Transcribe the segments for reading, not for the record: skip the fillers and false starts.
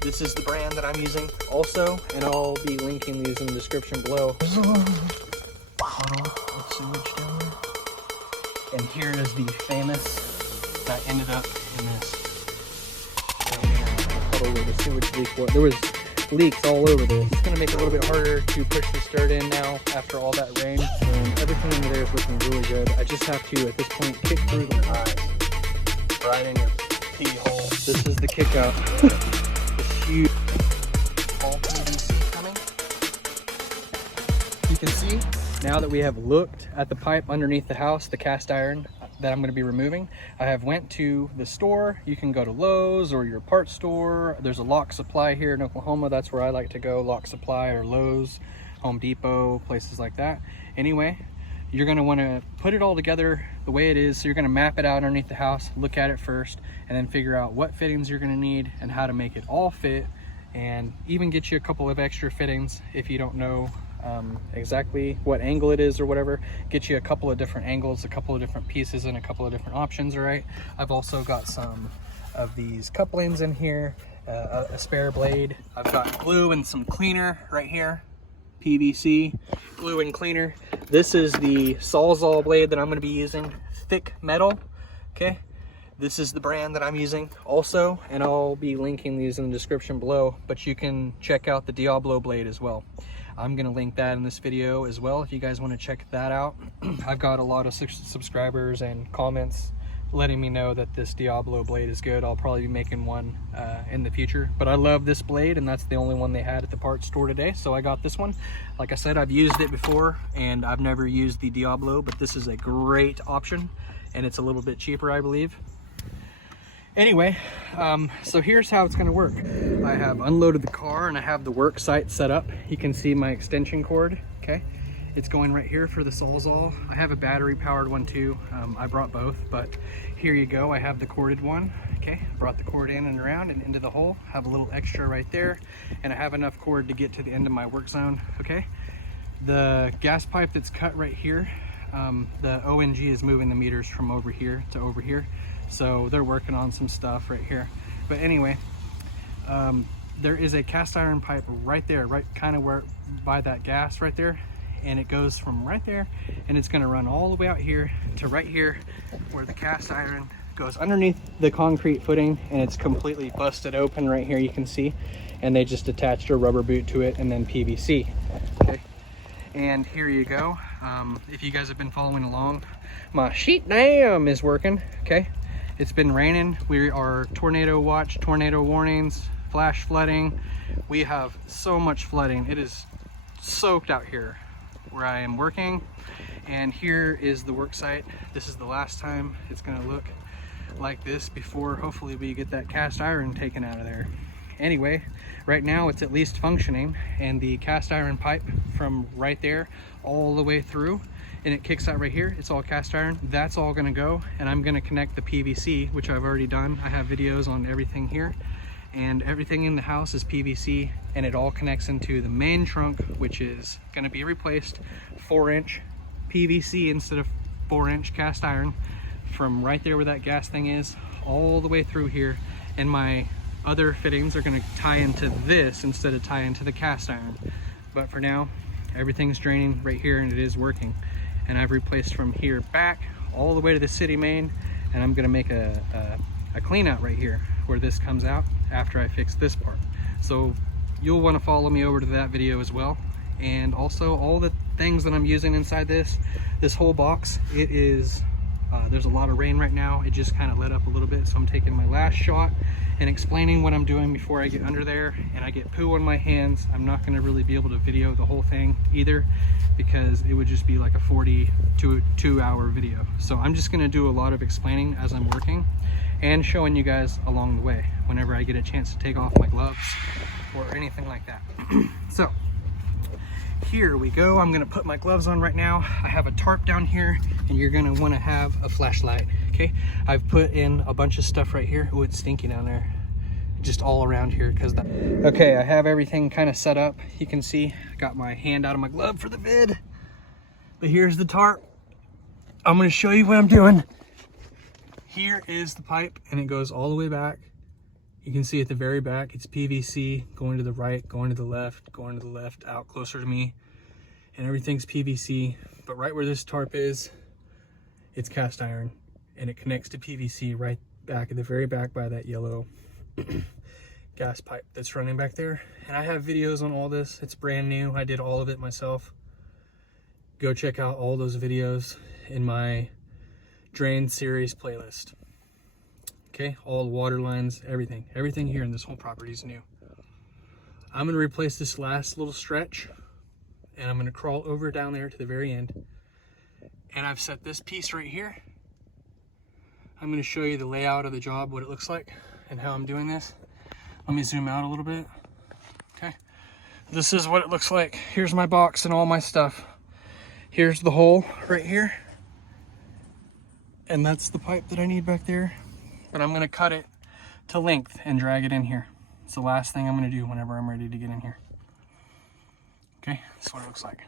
This is the brand that I'm using also, and I'll be linking these in the description below. Bottle of sewage down there. And here is the famous that ended up in this puddle where the sewage leak was. There was leaks all over this. It's going to make it a little bit harder to push this dirt in now after all that rain, and everything under there is looking really good. I just have to, at this point, kick through the eyes right in your pee hole. This is the kick out. It's huge. All PVC coming. You can see now that we have looked at the pipe underneath the house, the cast iron that I'm going to be removing, I have went to the store. You can go to Lowe's or your parts store. There's a Lock Supply here in Oklahoma. That's where I like to go, Lock Supply or Lowe's, Home Depot, places like that. Anyway, you're going to want to put it all together the way it is. So you're going to map it out underneath the house, look at it first, and then figure out what fittings you're going to need and how to make it all fit, and even get you a couple of extra fittings if you don't know exactly what angle it is or whatever. Get you a couple of different angles, a couple of different pieces, and a couple of different options. All right, I've also got some of these couplings in here, a spare blade. I've got glue and some cleaner right here, PVC glue and cleaner. This is the Sawzall blade that I'm going to be using, thick metal. Okay, this is the brand that I'm using also, and I'll be linking these in the description below, but you can check out the Diablo blade as well. I'm going to link that in this video as well if you guys want to check that out. I've got a lot of subscribers and comments letting me know that this Diablo blade is good. I'll probably be making one in the future, but I love this blade, and that's the only one they had at the parts store today, so I got this one. Like I said, I've used it before and I've never used the Diablo, but this is a great option, and it's a little bit cheaper, I believe. Anyway, so here's how it's going to work. I have unloaded the car and I have the work site set up. You can see my extension cord. Okay, it's going right here for the Sawzall. I have a battery powered one too. I brought both, but here you go. I have the corded one. Okay, brought the cord in and around and into the hole. Have a little extra right there, and I have enough cord to get to the end of my work zone. Okay, the gas pipe that's cut right here, the ONG is moving the meters from over here to over here. So they're working on some stuff right here. But anyway, there is a cast iron pipe right there, right kind of where by that gas right there. And it goes from right there, and it's gonna run all the way out here to right here where the cast iron goes underneath the concrete footing, and it's completely busted open right here, you can see. And they just attached a rubber boot to it and then PVC, okay? And here you go. If you guys have been following along, my sheet dam is working, okay? It's been raining. We are tornado watch, tornado warnings, flash flooding. We have so much flooding. It is soaked out here where I am working. And here is the work site. This is the last time it's gonna look like this before hopefully we get that cast iron taken out of there. Anyway, right now it's at least functioning, and the cast iron pipe from right there all the way through, and it kicks out right here, it's all cast iron. That's all gonna go, and I'm gonna connect the PVC, which I've already done. I have videos on everything here, and everything in the house is PVC, and it all connects into the main trunk, which is gonna be replaced 4-inch PVC instead of 4-inch cast iron, from right there where that gas thing is all the way through here. And my other fittings are going to tie into this instead of tie into the cast iron. But for now, everything's draining right here, and it is working. And I've replaced from here back all the way to the city main, and I'm going to make a clean out right here where this comes out after I fix this part. So you'll want to follow me over to that video as well. And also all the things that I'm using inside this whole box, it is there's a lot of rain right now. It just kind of let up a little bit, so I'm taking my last shot and explaining what I'm doing before I get under there and I get poo on my hands. I'm not going to really be able to video the whole thing either, because it would just be like a 42-hour video. So I'm just going to do a lot of explaining as I'm working and showing you guys along the way whenever I get a chance to take off my gloves or anything like that. So here we go. I'm gonna put my gloves on right now. I have a tarp down here, and you're gonna want to have a flashlight. Okay, I've put in a bunch of stuff right here. Oh, it's stinky down there, just all around here because okay, I have everything kind of set up. You can see I got my hand out of my glove for the vid, but here's the tarp. I'm gonna show you what I'm doing. Here is the pipe, and it goes all the way back You can see at the very back, it's PVC going to the right, going to the left, out closer to me. And everything's PVC, but right where this tarp is, it's cast iron. And it connects to PVC right back at the very back by that yellow gas pipe that's running back there. And I have videos on all this. It's brand new. I did all of it myself. Go check out all those videos in my drain series playlist. Okay, all the water lines, everything here in this whole property is new. I'm gonna replace this last little stretch, and I'm gonna crawl over down there to the very end. And I've set this piece right here. I'm gonna show you the layout of the job, what it looks like, and how I'm doing this. Let me zoom out a little bit. Okay, this is what it looks like. Here's my box and all my stuff. Here's the hole right here. And that's the pipe that I need back there. But I'm gonna cut it to length and drag it in here. It's the last thing I'm gonna do whenever I'm ready to get in here. Okay, that's what it looks like.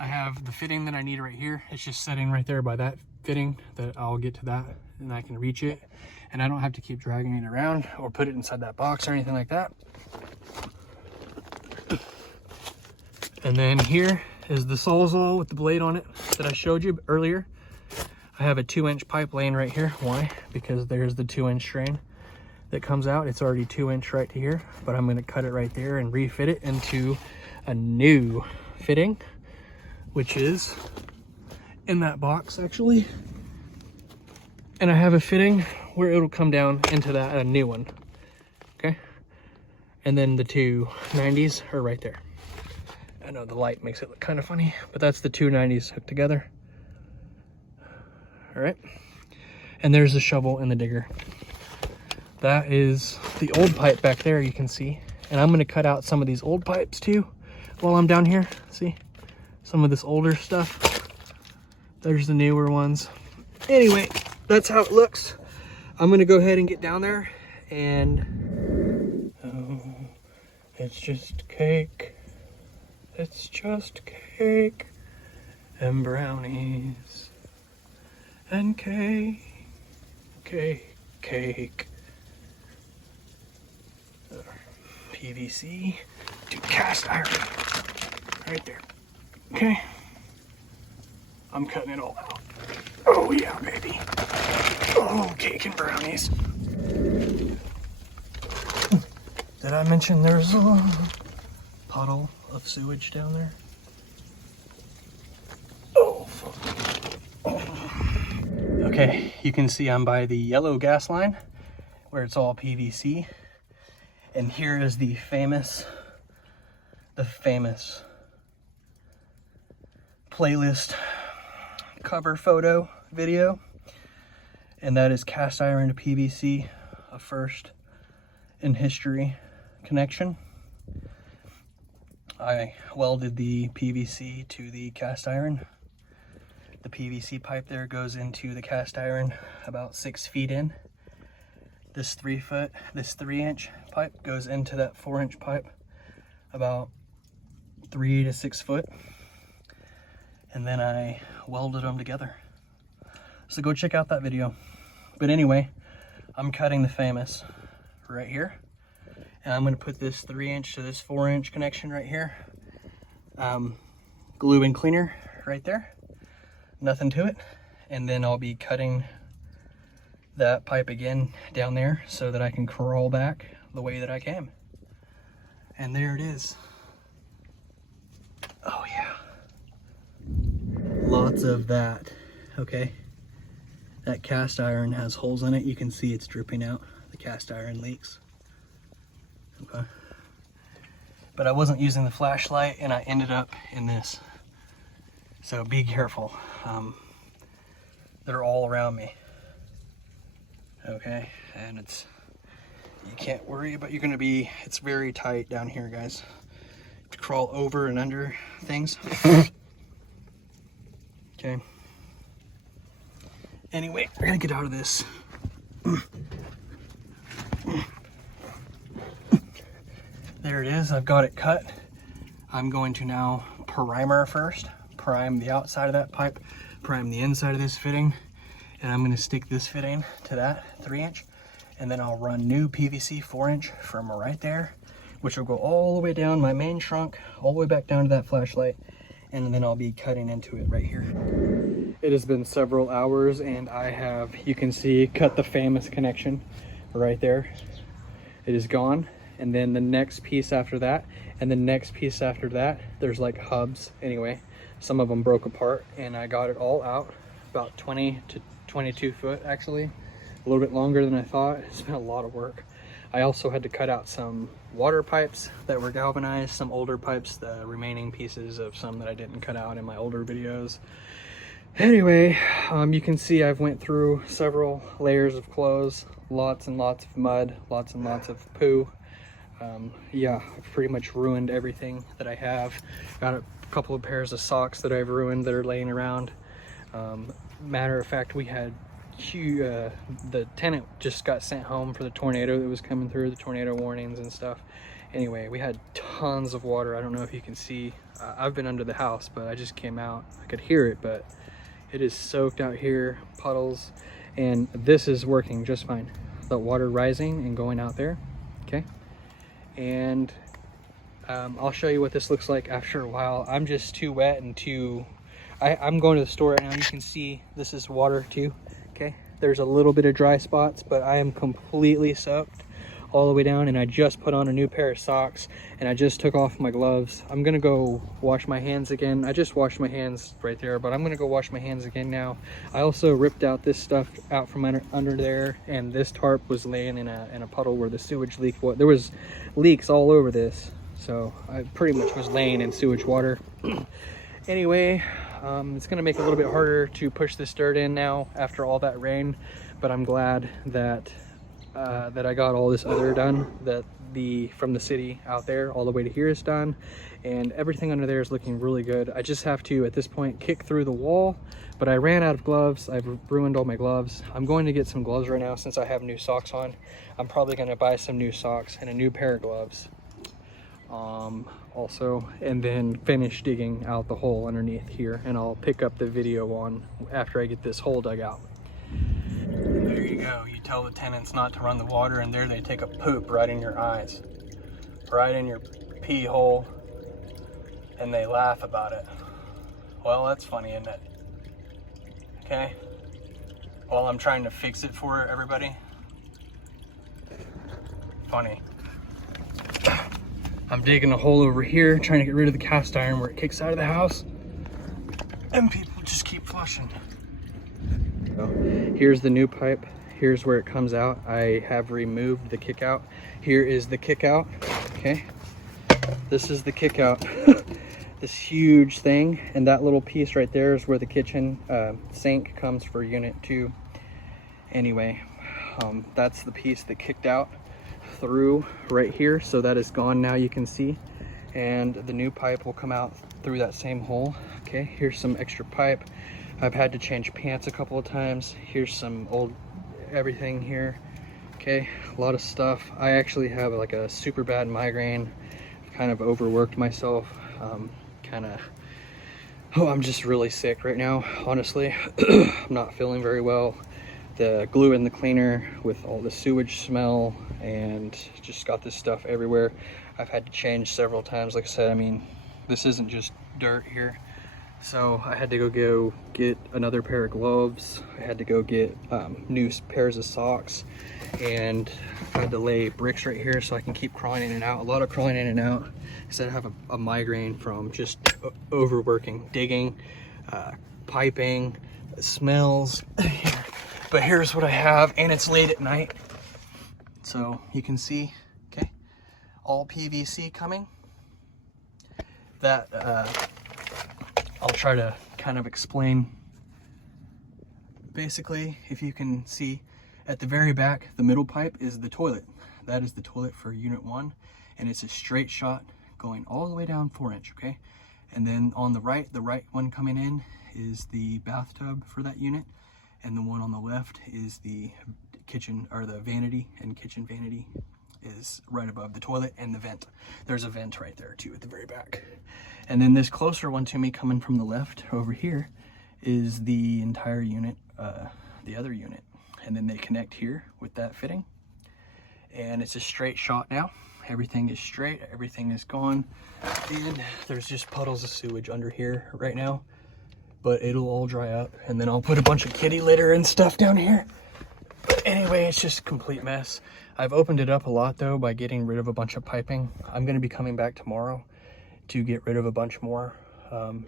I have the fitting that I need right here. It's just sitting right there by that fitting that I'll get to that and I can reach it. And I don't have to keep dragging it around or put it inside that box or anything like that. And then here is the Sawzall with the blade on it that I showed you earlier. I have a 2-inch pipe laying right here. Why? Because there's the 2-inch strain that comes out. It's already 2-inch right here, but I'm gonna cut it right there and refit it into a new fitting, which is in that box actually. And I have a fitting where it'll come down into that, a new one, okay? And then the two 90s are right there. I know the light makes it look kind of funny, but that's the two 90s hooked together. All right, and there's the shovel and the digger. That is the old pipe back there, you can see. And I'm gonna cut out some of these old pipes too while I'm down here. See, some of this older stuff. There's the newer ones. Anyway, that's how it looks. I'm gonna go ahead and get down there and it's just cake. It's just cake and brownies. And cake. PVC to cast iron. Right there. Okay. I'm cutting it all out. Oh yeah, baby. Oh, cake and brownies. Did I mention there's a puddle of sewage down there? Oh, fuck. Okay, you can see I'm by the yellow gas line where it's all PVC. And here is the famous playlist cover photo video. And that is cast iron to PVC, a first in history connection. I welded the PVC to the cast iron. The PVC pipe there goes into the cast iron about 6 feet in. This 3-inch pipe goes into that 4-inch pipe about 3 to 6 foot. And then I welded them together. So go check out that video. But anyway, I'm cutting the famous right here. And I'm gonna put this 3-inch to this 4-inch connection right here. Glue and cleaner right there. Nothing to it. And then I'll be cutting that pipe again down there so that I can crawl back the way that I came. And there it is. Oh yeah. Lots of that, okay? That cast iron has holes in it. You can see it's dripping out. The cast iron leaks. Okay. But I wasn't using the flashlight and I ended up in this. So be careful. They're all around me. Okay, and you can't worry about, it's very tight down here, guys. To crawl over and under things. Okay. Anyway, we're gonna get out of this. There it is, I've got it cut. I'm going to now primer first. Prime the outside of that pipe, prime the inside of this fitting, and I'm going to stick this fitting to that 3-inch, and then I'll run new PVC 4-inch from right there, which will go all the way down my main trunk, all the way back down to that flashlight, and then I'll be cutting into it right here. It has been several hours, and I have, you can see, cut the famous connection right there. It is gone. And then the next piece after that, and the next piece after that, there's like hubs. Anyway, some of them broke apart, and I got it all out, about 20 to 22 foot actually, a little bit longer than I thought. It's been a lot of work. I also had to cut out some water pipes that were galvanized, some older pipes, the remaining pieces of some that I didn't cut out in my older videos. Anyway, you can see I've went through several layers of clothes, lots and lots of mud, lots and lots of poo. Yeah, I've pretty much ruined everything that I have. Got a couple of pairs of socks that I've ruined that are laying around. Matter of fact, we had the tenant just got sent home for the tornado that was coming through, the tornado warnings and stuff. Anyway, we had tons of water. I don't know if you can see. I've been under the house, but I just came out. I could hear it, but it is soaked out here, puddles, and this is working just fine. The water rising and going out there, okay? And I'll show you what this looks like after a while. I'm just too wet and too, I'm going to the store right now. You can see this is water too, okay? There's a little bit of dry spots, but I am completely soaked all the way down, and I just put on a new pair of socks, and I just took off my gloves. I'm gonna go wash my hands again. I just washed my hands right there, but I'm gonna go wash my hands again now. I also ripped out this stuff out from under there, and this tarp was laying in a puddle where the sewage leak was. There was leaks all over this, so I pretty much was laying in sewage water. Anyway, it's gonna make it a little bit harder to push this dirt in now after all that rain, but I'm glad that that I got all this other done, that from the city out there all the way to here is done, and everything under there is looking really good. I just have to, at this point, kick through the wall, but I ran out of gloves. I've ruined all my gloves. I'm going to get some gloves right now since I have new socks on. I'm probably going to buy some new socks and a new pair of gloves also, and then finish digging out the hole underneath here, and I'll pick up the video on after I get this hole dug out. There you go. You tell the tenants not to run the water, and there they take a poop right in your eyes, right in your pee hole, and they laugh about it. Well, that's funny, isn't it? Okay. While I'm trying to fix it for everybody. Funny. I'm digging a hole over here, trying to get rid of the cast iron where it kicks out of the house, and people just keep flushing. So here's the new pipe. Here's where it comes out. I have removed the kick out. Here is the kick out. Okay, this is the kick out. This huge thing, and that little piece right there is where the kitchen sink comes for unit 2. Anyway, that's the piece that kicked out through right here, so that is gone now, you can see, and the new pipe will come out through that same hole. Okay, here's some extra pipe. I've had to change pants a couple of times. Here's some old everything here. Okay, a lot of stuff. I actually have like a super bad migraine. I've kind of overworked myself. I'm just really sick right now, honestly. I'm not feeling very well. The glue in the cleaner with all the sewage smell, and just got this stuff everywhere. I've had to change several times. Like I said, I mean, this isn't just dirt here. So I had to go get another pair of gloves. I had to go get new pairs of socks, and I had to lay bricks right here so I can keep crawling in and out. A lot of crawling in and out because I have a migraine from just overworking, digging, piping, smells. But here's what I have, and it's late at night. So you can see, okay, all PVC coming. That, I'll try to kind of explain. Basically, if you can see at the very back, the middle pipe is the toilet. That is the toilet for unit 1, and it's a straight shot going all the way down 4-inch, okay? And then on the right one coming in is the bathtub for that unit, and the one on the left is the kitchen, or the vanity, and kitchen vanity is right above the toilet and the vent. There's a vent right there too at the very back. And then this closer one to me coming from the left over here is the entire unit, the other unit. And then they connect here with that fitting, and it's a straight shot now. Everything is straight, everything is gone, and there's just puddles of sewage under here right now, but it'll all dry up, and then I'll put a bunch of kitty litter and stuff down here. But anyway, it's just a complete mess. I've opened it up a lot though by getting rid of a bunch of piping. I'm going to be coming back tomorrow to get rid of a bunch more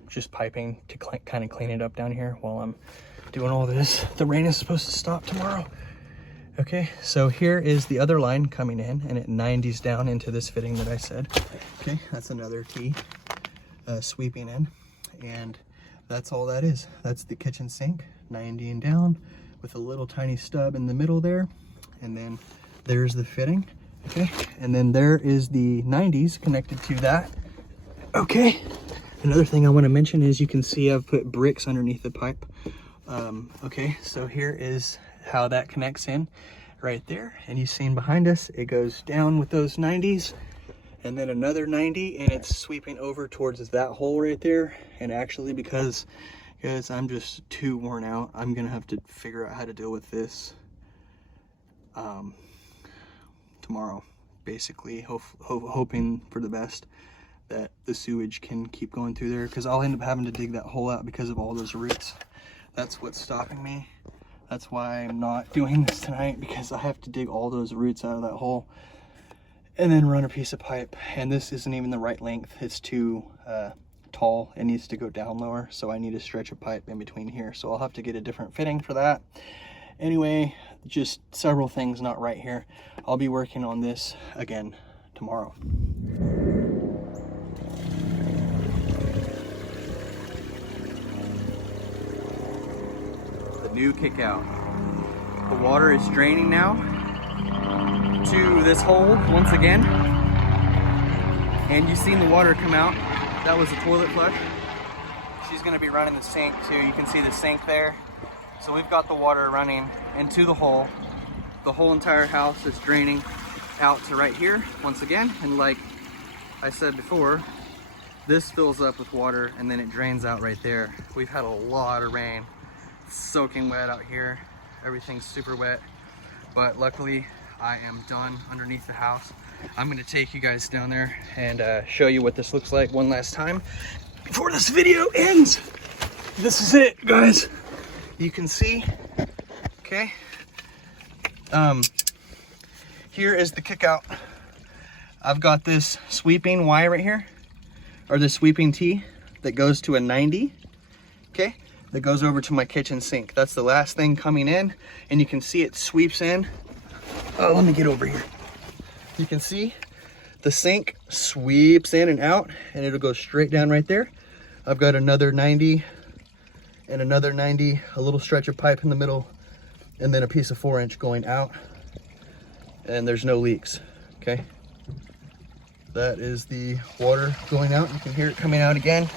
just piping to kind of clean it up down here while I'm doing all this. The rain is supposed to stop tomorrow. Okay, so here is the other line coming in, and it 90s down into this fitting that I said. Okay, that's another T sweeping in, and that's all that is. That's the kitchen sink, 90ing down with a little tiny stub in the middle there, and then there's the fitting. Okay, and then there is the 90s connected to that. Okay, another thing I want to mention is you can see I've put bricks underneath the pipe. Okay, so here is how that connects in right there, and you've seen behind us it goes down with those 90s, and then another 90, and it's sweeping over towards that hole right there. And actually, because I'm just too worn out, I'm gonna have to figure out how to deal with this tomorrow, basically hoping for the best that the sewage can keep going through there, because I'll end up having to dig that hole out because of all those roots. That's what's stopping me. That's why I'm not doing this tonight, because I have to dig all those roots out of that hole and then run a piece of pipe. And this isn't even the right length. It's too tall. It needs to go down lower, so I need to stretch a pipe in between here. So I'll have to get a different fitting for that. Anyway, just several things not right here. I'll be working on this again tomorrow. New kick out. The water is draining now to this hole once again, and you've seen the water come out. That was a toilet flush. She's going to be running the sink too. You can see the sink there. So we've got the water running into the hole. The whole entire house is draining out to right here once again, and like I said before, this fills up with water and then it drains out right there. We've had a lot of rain. Soaking wet out here. Everything's super wet, but luckily I am done underneath the house. I'm going to take you guys down there and show you what this looks like one last time before this video ends. This is it, guys. You can see, okay, here is the kick out. I've got this sweeping Y right here, or the sweeping T that goes to a 90, okay, that goes over to my kitchen sink. That's the last thing coming in, and you can see it sweeps in. Oh, let me get over here. You can see the sink sweeps in and out, and it'll go straight down right there. I've got another 90 and another 90, a little stretch of pipe in the middle, and then a piece of 4-inch going out, and there's no leaks. Okay, that is the water going out. You can hear it coming out again.